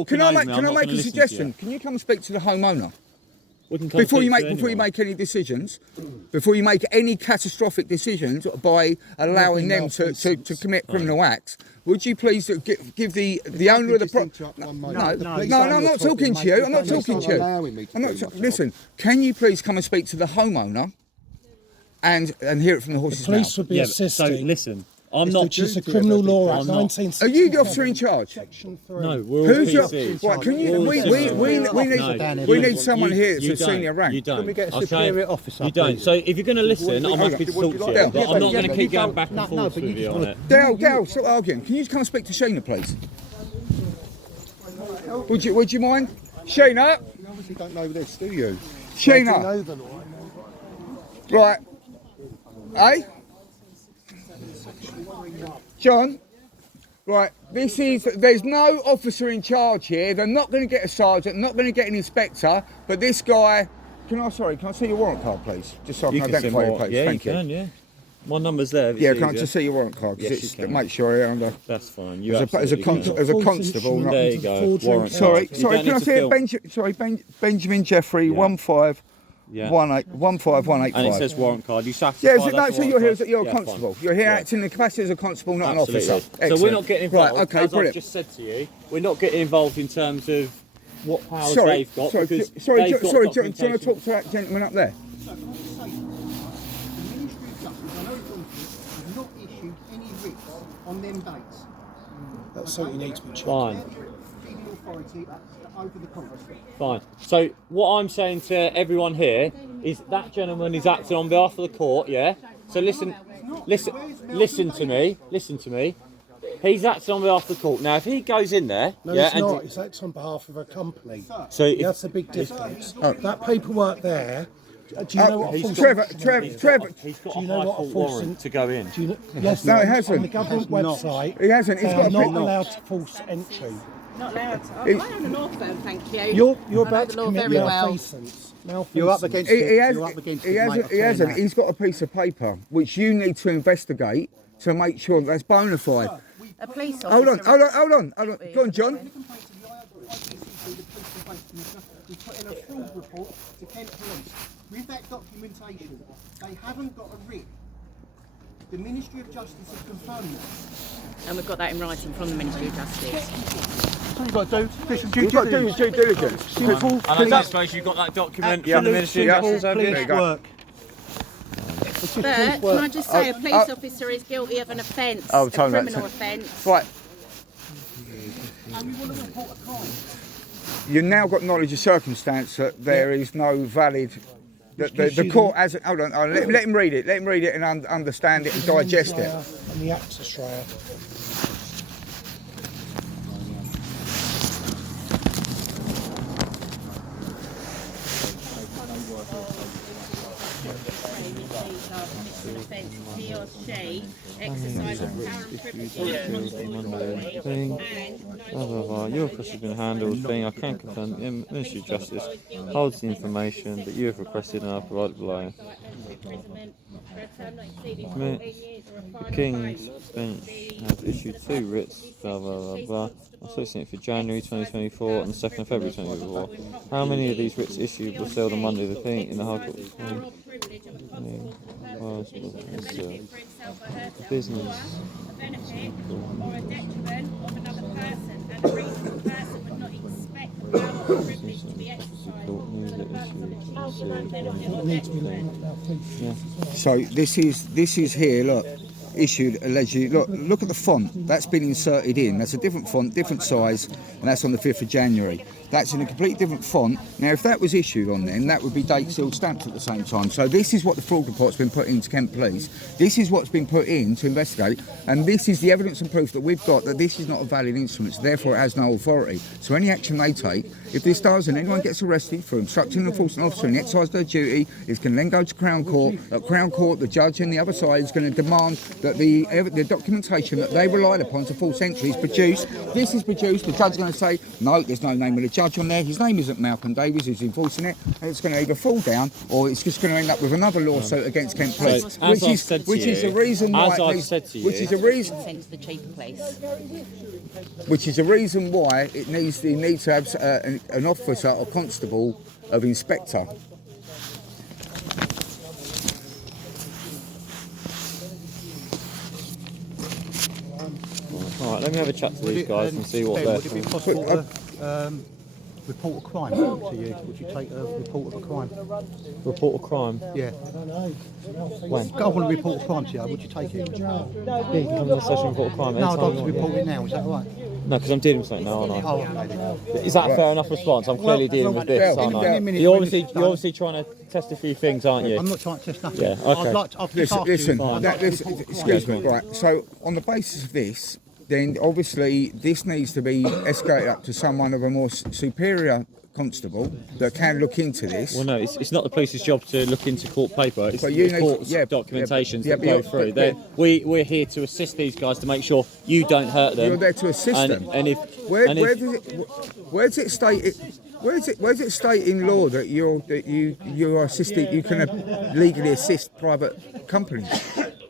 Can I make a suggestion? Can you come and speak to the homeowner? Before you make any decisions, before you make any catastrophic decisions by allowing them to commit criminal acts, would you please give the owner of the property? No, I'm not talking to you. I'm not talking to you. Listen, can you please come and speak to the homeowner and hear it from the horse's Police mouth? would be assisting. Listen, I'm not. Which is a criminal law act, 1960. Are you the officer in charge? Section 3. No, we're all Who's your? PC. Right, can you? We need someone here that's a senior rank. You don't. Can we get a Okay? superior officer? You don't. So if you're going to listen, I'm happy to talk to you. Yeah, But I'm not going to keep going back and forth with you on it. Dale, stop arguing. Can you come and speak to Sheena, please? Would you mind? Sheena? You obviously don't know this, do you? Sheena? Right. Eh? John? Right, there's no officer in charge here. They're not going to get a sergeant, not going to get an inspector, but this guy... Can I see your warrant card, please? Just so I can identify your place. Yeah, Thank you can, yeah. My number's there. Yeah, can I just see your warrant card? Yes, you can. Make sure you're under... That's fine. As a constable, not... There you go. Warrant Sorry, card. You can don't I need see to it? Benjamin Jeffrey, 15185. And it says warrant card. You satisfy Yeah, that you're here. You're a Yeah, constable. fine. You're here acting in the capacity as a constable, not Absolutely. an officer. So we're not getting involved. Right, okay, as brilliant. I've just said to you, we're not getting involved in terms of what powers Sorry, they've got. sorry, because sorry, they've got do you want to documentation. talk to that gentleman up there? So, can I say, the Ministry of Justice, I know it's on has not issued any writs on them dates. That's something you need to be checked. Fine. Legal authority over the courts. Fine. So what I'm saying to everyone here is that gentleman is acting on behalf of the court, yeah? So listen to me. He's acting on behalf of the court. Now, if he goes in there, No, yeah, it's not. It's acts on behalf of a company. So That's a big difference. That paperwork there. Do you know what a false... Trevor. he's got Do you a know high what a court false... warrant to go in. Do you know, yes, No, it hasn't. On the government website, He hasn't. He's they got are a not big- allowed to false entry. Not allowed to. I own a law firm, thank you. You're I know about the to law commit very well. malfeasance. You're up against He it. You're up against it, mate, I'm saying that. He's got a piece of paper which you need to investigate to make sure that's bona fide. A police officer. Hold on. Go on, John. We put in a fraud report to Kent Police. With that documentation, they haven't got a writ. The Ministry of Justice has confirmed that. And we've got that in writing from the Ministry of Justice. So you've got to do some You've got to do your due diligence. And I don't suppose you've got that document from the Ministry of Justice over police there? work. But can I just say, a police officer is guilty of an offence, a Tony, criminal offence. Right. And we want to report a crime. You've now got knowledge of circumstance that there is no valid... That the court hasn't... Hold on, let him read it. Let him read it and understand it and digest it. And the acts Australia. He or she exercises power and privilege Your request has been handled, being I can confirm the Ministry of Justice holds the information that you have requested and I provided below. The King's Bench has issued 2 writs, blah blah blah blah. I'm soliciting it for January 2024 and the 2nd of February 2024. How many of these writs issued were sealed on Monday the King in the High Court? Business. benefit or a detriment of another person, and the reason the person would not expect the power or privilege to be exercised for the purpose of achieving that benefit or detriment. So this is here, look, issued allegedly, look at the font, that's been inserted in, that's a different font, different size, and that's on the 5th of January. That's in a completely different font. Now, if that was issued on them, that would be date sealed stamped at the same time. So this is what the fraud report's been put into Kent Police. This is what's been put in to investigate, and this is the evidence and proof that we've got that this is not a valid instrument, so therefore it has no authority. So any action they take, if this does and anyone gets arrested for obstructing an enforcement officer and exercise their duty, it's going to then go to Crown Court. At Crown Court, the judge on the other side is going to demand that the documentation that they relied upon to false entry is produced. This is produced. The judge is going to say, no, there's no name of the judge on there. His name isn't Malcolm Davies who's enforcing it, and it's going to either fall down or it's just going to end up with another lawsuit against Kent Police, which is the reason why. As I've said to you, which is the reason. Sent to the cheaper place. Which is the reason why it needs to have an officer or constable of inspector. All right, let me have a chat to these guys and see what they're. Would it be possible to report a crime to you? Would you take a report of a crime? Report a crime? Yeah. When? I want to report a crime to you. Would you take it? Yeah, you can come to the session and report a crime. No, I'd like to report it now. Is that all right? No, because I'm dealing with something now, aren't I? Oh, okay. Is that a fair enough response? I'm clearly dealing with this, aren't I? You're obviously trying to test a few things, aren't you? I'm not trying to test nothing. Yeah, okay. I'd like to, Listen, excuse me, right. So on the basis of this, then obviously this needs to be escalated up to someone of a more superior constable that can look into this. Well, no, it's not the police's job to look into court paper. It's But you the need court's documentations that go through. We're here to assist these guys to make sure you don't hurt them. You're there to assist them. And if Where does it state? Where does it state in law that you are assisting? You can legally assist private companies.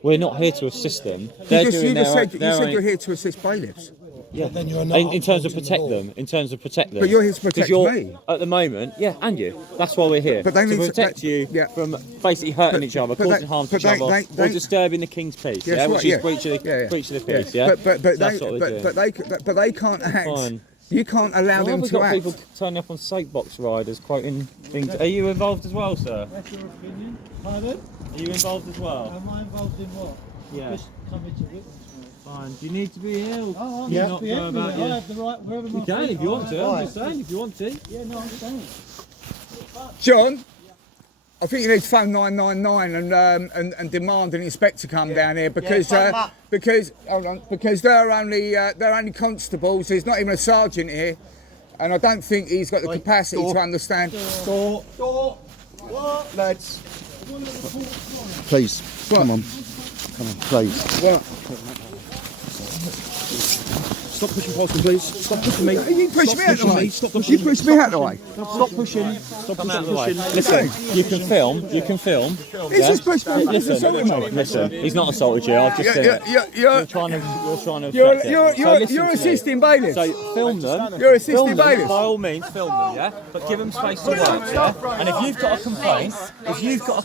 we're not here to assist them. You said you're here to assist bailiffs. Yeah, then you're not in terms of protect them. In terms of protect them. But you're here to protect me. At the moment, yeah, and you. That's why we're here. But they to need protect you from basically hurting each other, causing harm to each other, or disturbing the king's peace. Yes, which is breach of the peace. Yeah. But they can't act. Fine. You can't allow them to act. People turning up on soapbox riders quoting things. Are you involved as well, sir? That's your opinion. Pardon? Are you involved as well? Am I involved in what? Yeah. Just coming to witness. Fine. Do you need to be here? Oh, I'm not go about I have the right wherever my You can if you want to. I'm just saying if you want to. Yeah, no, I'm saying. John, I think you need to phone 999 and demand an inspector come down here because they're only constables. There's not even a sergeant here, and I don't think he's got the capacity to understand. Door. What? Lads. Please, come on, please. What? Stop pushing past me, please. Stop pushing me. You push me out the way. Stop pushing. You push me out the way. Stop pushing. Stop pushing. Listen, you can film. You can film. He's just pushed me. Listen, he's not assaulted you. I've just seen it. You're trying to. You're assisting bailiffs. So film them. You're assisting bailiffs. By all means, film them, yeah. But give them space to work, yeah. And if you've got a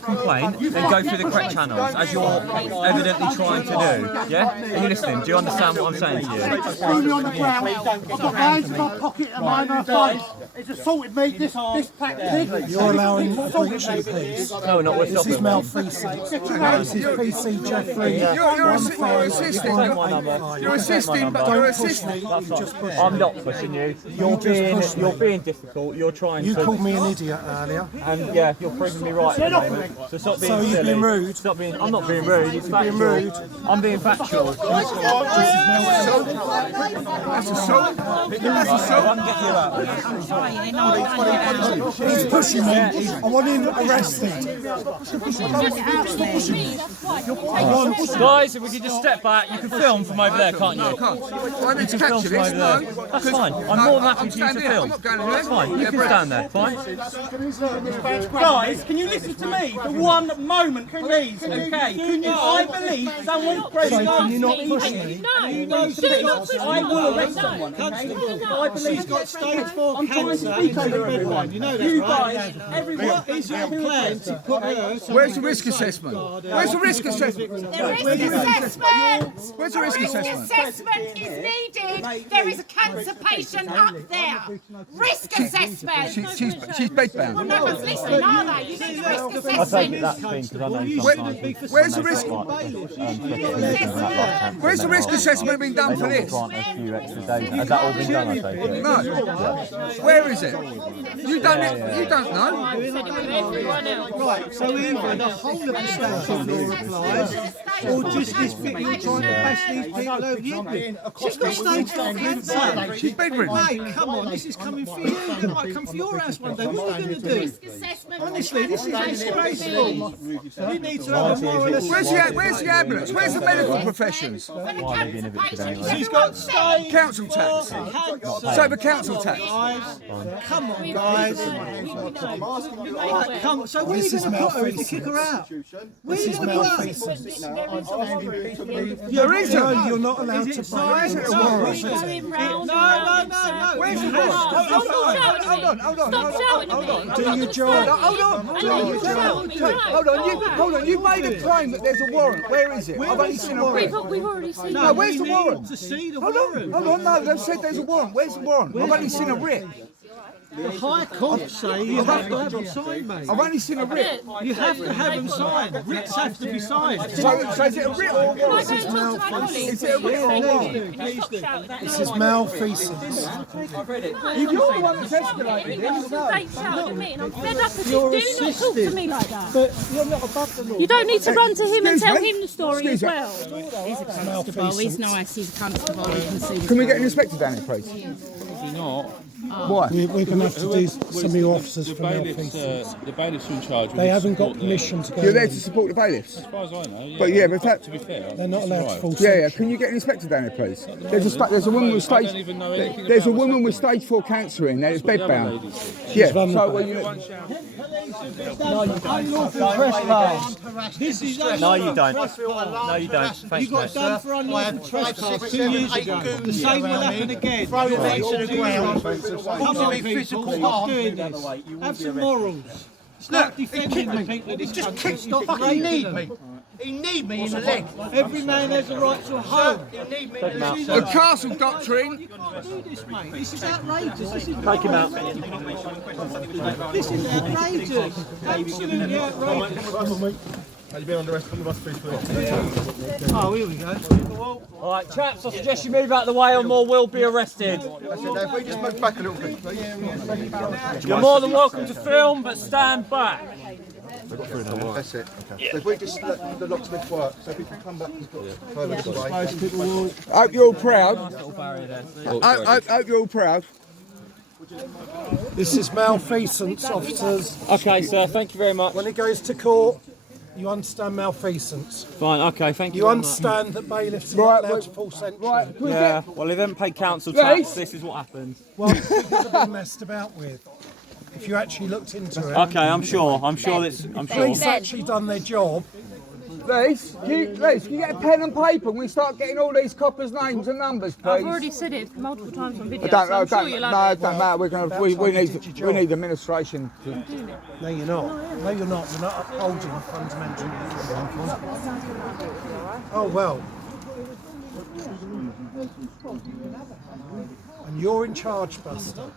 complaint, then go through the correct channels, as you're evidently trying to do, yeah. Are you listening? Do you understand what I'm saying to you? On the ground. I've got my hands in my pocket and my face. It's assaulted me. This pack pig. You're allowing a breach of peace. No, we're not. We're This is stopping. malfeasance. This is PC Jeffrey. You're assisting, but you're assisting. I'm not pushing you. You're being difficult. You're trying to. You called me an idiot earlier. And yeah, you're proving me right at the moment. So stop being silly. you've been rude. Stop being. I'm not being rude. It's factual. rude. I'm being factual. That's assault. That's assault. He's pushing me. I want him arrested. Guys, if we could just step back, you can film from over there, can't you? I need to You can film capture from this. over there. That's fine. I'm more than happy for you to film. That's fine. You can stand there. Fine. Guys, can you listen to me for one moment, please? Okay. I believe someone Can you not push me? I will arrest someone. I believe he's got stage 4 cancer. You know that, you guys, everyone. What is your plan to put her? Where's the risk assessment? Where's the risk assessment? The risk assessment! Where's the risk assessment? Assessment is needed. There is a cancer patient up there. Risk assessment. She's bedbound. Well, no one's listening, are they? You need a risk I'll take assessment. it that thing because I know sometimes. Where's the risk? Where's the risk assessment being done for this? Has that all been done, I take it? No. Where is it? You don't know. Right, so either the whole of the statute law applies, or just this bit you're trying to bash these people over the end with. She's got stage 4 cancer. She's bedridden. Mate, come on, this is coming for you. It might come for your house one day. What are you going to do? Honestly, this is disgraceful. You need to have a moral assessment. Where's the ambulance? Where's the medical professions? She's got stage Council tax. So the council tax. Come on, guys. Right, come on. So where are you going to put her if you kick her out? Where are you going to put her? There isn't. No, you're not allowed to buy. There isn't a warrant. No. Where's the warrant? Hold on. Do your job. Hold on. You made a claim that there's a warrant. Where is it? I've only seen a writ. We've already seen No, where's the warrant? To see the Hold warrant. on. No, they've said there's a warrant. Where's the warrant? I've only seen a writ. The High Court say you have to have them signed, mate. I've only seen a writ. You have to have them signed. Writs have to be signed. So is it a writ or a warrant? Is Is it a writ or a warrant? Please do. This is malfeasance. You're the one that's escalated this. Don't shout at me, and I'm fed up of it. Do not talk to me like that. But you're not above the law. You don't need to run to him and Excuse tell me? him the story Excuse as me? well. He's a constable, he's nice, he's a constable, he can see Can we get an inspector down here, please? Probably not. Why? We're going to have to do some of your officers for malfeasance. The bailiffs are in charge. They haven't got permission to go You're there in. to support the bailiffs? As far as I know, yeah. But yeah, but that... To be fair, They're not allowed to force Yeah, can you get an inspector down here, please? There's a woman with stage... There's a woman with stage 4 cancer in there, it's bedbound. Yeah, so well, you... Unlawful trespass. This is No, you don't. trespass. No, you don't. You Thanks, got mate. done for unlawful trespass 2 years ago. The same will happen again. Throw the legs to the ground. Come on, people, stop doing this. Have some morals. Start defending the people of this Just country. kicked off. Fucking need me. He need me in the leg. Every man has a right to a home. He need me. The castle doctrine... You can't do this, mate. This is outrageous. This is Take him out. This is outrageous. Absolutely outrageous. Have you been on the rest of the bus, please? Oh, here we go. All right, chaps, I suggest you move out of the way or more will be arrested. That's it, now, if we just move back a little bit, please. You're more than welcome to film, but stand back. That's it. Okay. So if we just let the locksmith work, so if we can come back further this way. I hope you're all proud. I hope you're all proud. This is malfeasance, officers. Okay, sir, thank you very much. When it goes to court, you understand malfeasance. Fine, okay, thank you. You very much. understand that bailiffs are not allowed to force entry. Right, Yeah, well, if they haven't paid council tax, this is what happens. Well, figures have been messed about with. If you actually looked into it. Okay, I'm sure that's, I'm sure. Police actually done their job. Liz, can you get a pen and paper and we start getting all these coppers' names and numbers, please? I've already said it multiple times on video. Don't, so I'm don't, sure you'll no, have it don't matter. We're gonna, we need administration. No, you're not. No, you're not. You're not upholding fundamental. Oh, well. And you're in charge, Buster.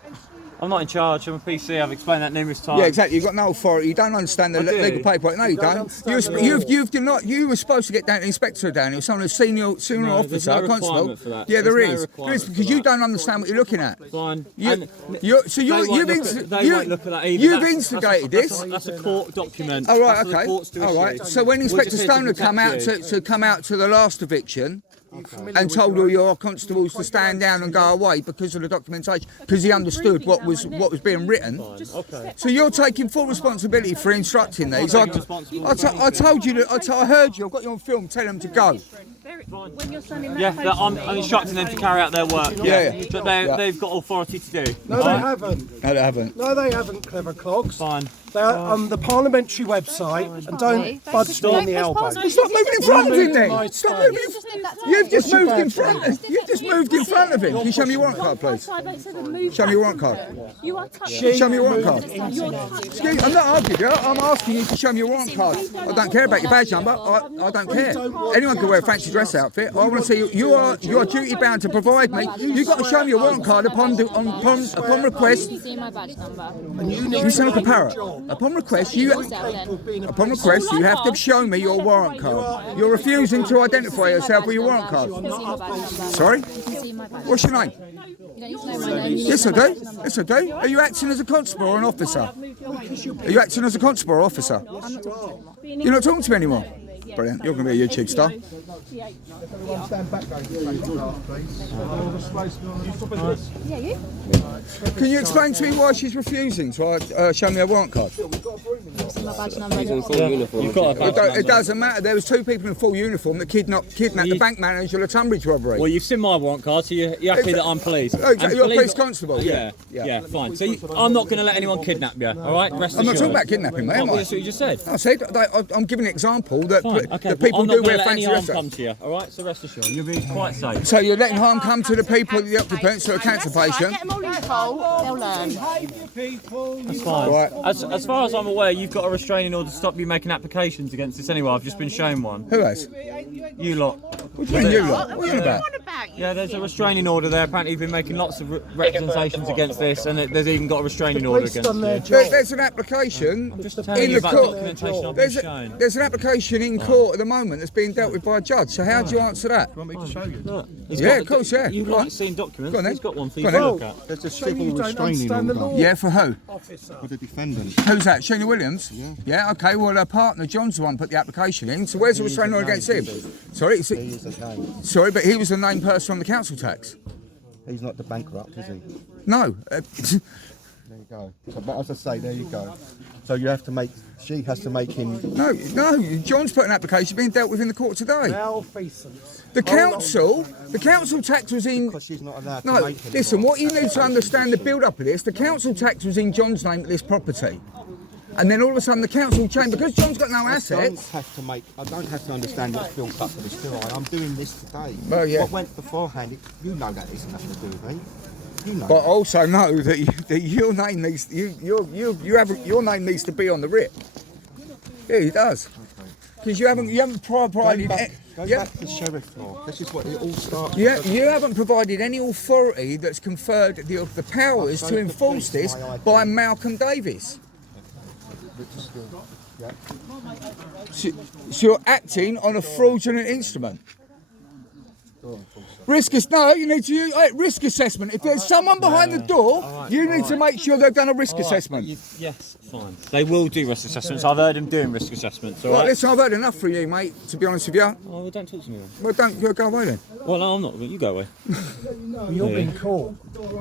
I'm not in charge, I'm a PC, I've explained that numerous times. Yeah, exactly. You've got no authority. You don't understand the legal paperwork. No, you don't. You were supposed to get down, inspector down. It was someone, a senior officer, there's no constable. requirement for that. Yeah, There's there no is. requirement Because for you that. don't understand what you're looking at. Fine. You've instigated this. That's a court document. Oh, right, That's for the okay. courts to All right. issue. So when We're Inspector just here Stone had come out to come out to the last eviction and told all your constables to stand down and go away because of the documentation, because he understood what was being written. Okay. So you're taking full responsibility for instructing these. I told you that. I heard you. I've got you on film. Tell them to go. When you're standing that Yeah, close, I'm instructing them to carry out their work. Yeah. But they've got authority to do. No, they haven't. No, they haven't. No, they haven't, clever clogs. Fine. They're on the parliamentary website and don't budge me on the elbow. Stop moving in front of him then. Stop moving. You've just moved in front. You've just moved in front of him. Can you show me your warrant card, please? Show me your warrant card. You are touching. Show me your warrant card. You're touching. Excuse, I'm not arguing. I'm asking you to show me your warrant card. I don't care about your badge number. I don't care. Anyone can wear a fancy dress outfit. I want to see you. You are duty bound to provide me. You've got to show me your warrant card upon request. See my badge number. And you need You sound to like a do your parrot. job. Upon request, Yourself then. Upon request, you have to show me your warrant card. You're refusing to identify yourself with your warrant card. You can see my badge number. Sorry? You can see my badge. What's your name? Yes, I do. Yes, I do. Are you acting as a constable or an officer? Are you acting as a constable or officer? You're not talking to me anymore? Brilliant. You're going to be a YouTube star. Everyone stand back, please. Can you explain to me why she's refusing to show me her warrant card? You've got a badge number. It doesn't matter. There was 2 people in full uniform that kidnapped the bank manager of the Tunbridge robbery. Well, you've seen my warrant card, so you're happy that I'm police. Oh, exactly. You're a police constable. Yeah, fine. So I'm not going to let anyone kidnap you, all right? Rest I'm not assured. talking about kidnapping, mate, am I? That's what you just said. I said I'm giving an example that, Fine, okay, that people I'm not do going to wear let any fancy harm dresses. come to you, all right? So rest assured, you'll be quite safe. So you're letting harm come to the people, the occupants, who are cancer patients. Get them all in court, they'll learn. That's fine. Right. As far as I'm aware, you've got a restraining order to stop you making applications against this anyway. I've just been shown one. Who has? You lot. What do you mean, you lot? What are you on about? Yeah, there's a restraining order there. Apparently, you've been making lots of representations against this, and there's even got a restraining order against you. There's an application telling in you the about court. documentation I've been shown. There's an application in court at the moment that's being dealt with by a judge. So how do you answer that? Want me to show you? Look, Yeah, of course, yeah. You've Go on. not seen documents. Go on then. He's got one for Go you on to then. look at. There's a Shame civil you don't restraining understand the order law. Yeah, for who? Officer. for the defendant. Who's that? Sheena Williams? Yeah, okay, well, her partner, John's the one put the application in. So where's the restraining order against him? Sorry, He is a name. sorry, but he was the named person on the council tax. He's not the bankrupt, is he? No. There you go. So, but as I say, there you go. So you have to make. She has to make him. No, John's put an application being dealt with in the court today. Malfeasance. The council tax was in. Because she's not allowed to No, make him. listen, what you need to understand the build-up of this, the council tax was in John's name at this property. And then all of a sudden the council changed, because John's got no assets. I don't have to understand what's built up for this, do I? I'm doing this today. Well, yeah. What went beforehand, you know that isn't nothing to do with me. You know. But also know that your name needs your name needs to be on the writ. Yeah, it does. Because you haven't provided. Go back to the sheriff law. This is what it all starts with. Yeah, you haven't provided any authority that's conferred the powers to enforce this by Malcolm Davies. Yeah. So you're acting on a fraudulent instrument. Risk you need to use risk assessment. If there's someone behind the door, you need to make sure they've done a risk assessment. Yes, fine. They will do risk assessments. I've heard them doing risk assessments. All Right, right. listen, I've heard enough from you, mate. To be honest with you. Oh, well, don't talk to me then. Well, don't go away then. Well, no, I'm not. You go away. You're being caught.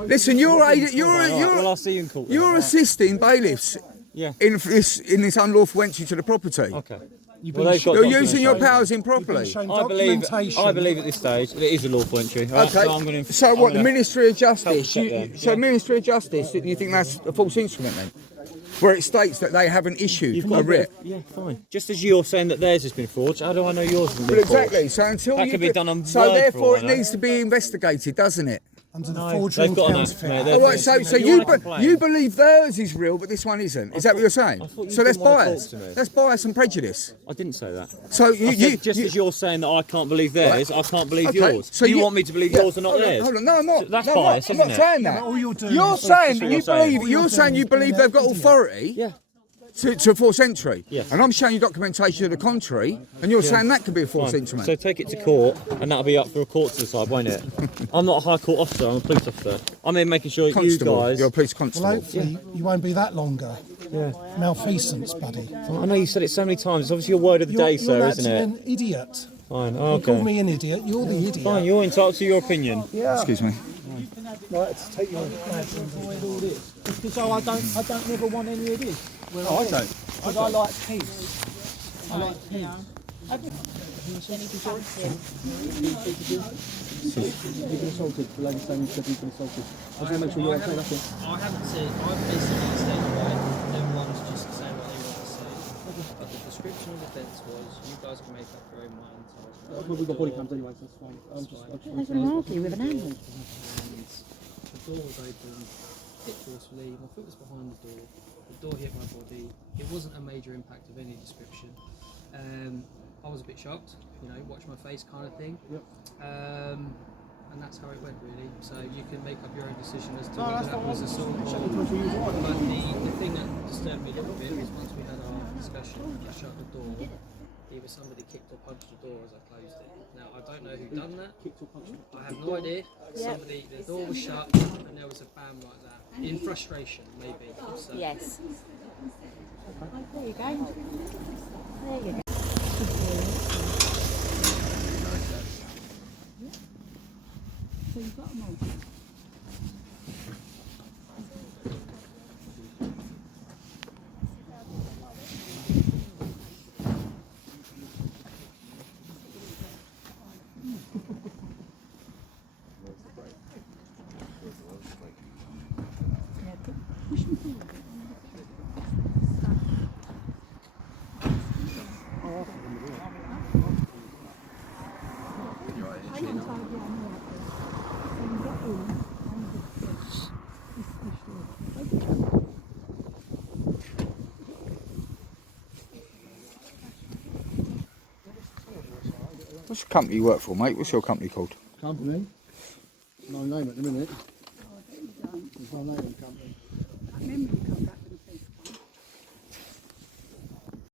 Listen, Well, I'll see you in court. you're assisting bailiffs Yeah. in this unlawful entry to the property. Okay. You've Well, been they've got You're using your documentation. powers improperly. shown I believe documentation. at this stage that it is a lawful entry. Right? Okay. So I'm going to. So what? The Ministry of Justice. check them, So yeah. Ministry of Justice. You think that's a false instrument then? Where it states that they haven't issued You've a got writ. Yeah, fine. Just as you're saying that theirs has been forged, how do I know yours has been Well, forged? exactly. So until That you could be done on so Word for therefore all it I know. needs to be investigated, doesn't it? Under the No, forgery they've got an counts act, fit. mate. Oh, right, so You wanna complain? you believe theirs is real, but this one isn't. Is that what you're saying? I thought you So that's didn't wanna bias. talk to me. That's bias and prejudice. I didn't say that. So I said just as you're saying that I can't believe theirs, I can't believe Okay, yours. so you want me to believe yours and not hold on, theirs? hold on. No, I'm not. That's no, bias, I'm isn't not it? saying that. but all you're doing You're is- saying that what you you're saying. believe. You're saying you believe they've got authority. Yeah. To force entry. Yes. And I'm showing you documentation to the contrary, and you're saying that could be a false Fine. instrument. So take it to court, and that'll be up for a court to decide, won't it? I'm not a high court officer. I'm a police officer. I'm here making sure that you Constable. guys. You're a police Well, constable. hopefully you won't be that longer. Yeah. Malfeasance, buddy. I know you said it so many times. It's obviously your word of the day, sir, you're isn't acting it? an idiot. Fine. You Okay. call me an idiot, you're the idiot. Fine. You're entitled to your opinion. Excuse me. Right, to take your Because I don't never want any of this. Oh, I don't. Because I like peace. I like peace. You've been assaulted. The lady saying you said you've been assaulted. I just want to make sure you're okay. That's it. I haven't said, I've basically said that everyone's just saying what they want to say. But the description of the offence was, you guys can make up your own minds. Well, we've got body cams anyway, so that's fine. I just They're going to argue with an angle. The door was open, hit forcefully, my foot was behind the door hit my body. It wasn't a major impact of any description. I was a bit shocked, you know, watch my face kind of thing. Yep. And that's how it went really. So you can make up your own decision as to whether that was assault or... But the thing that disturbed me a little bit was once we had our discussion, I shut the door, either somebody kicked or punched the door as I closed it. Now, I don't know who done that. I have no idea. Somebody, the door was shut and there was a bam like that. In frustration, maybe. So. Yes. There you go. There you go. So you've got them all. What's the company you work for, mate? What's your company called? Company? No name at the minute. There's no name in the company.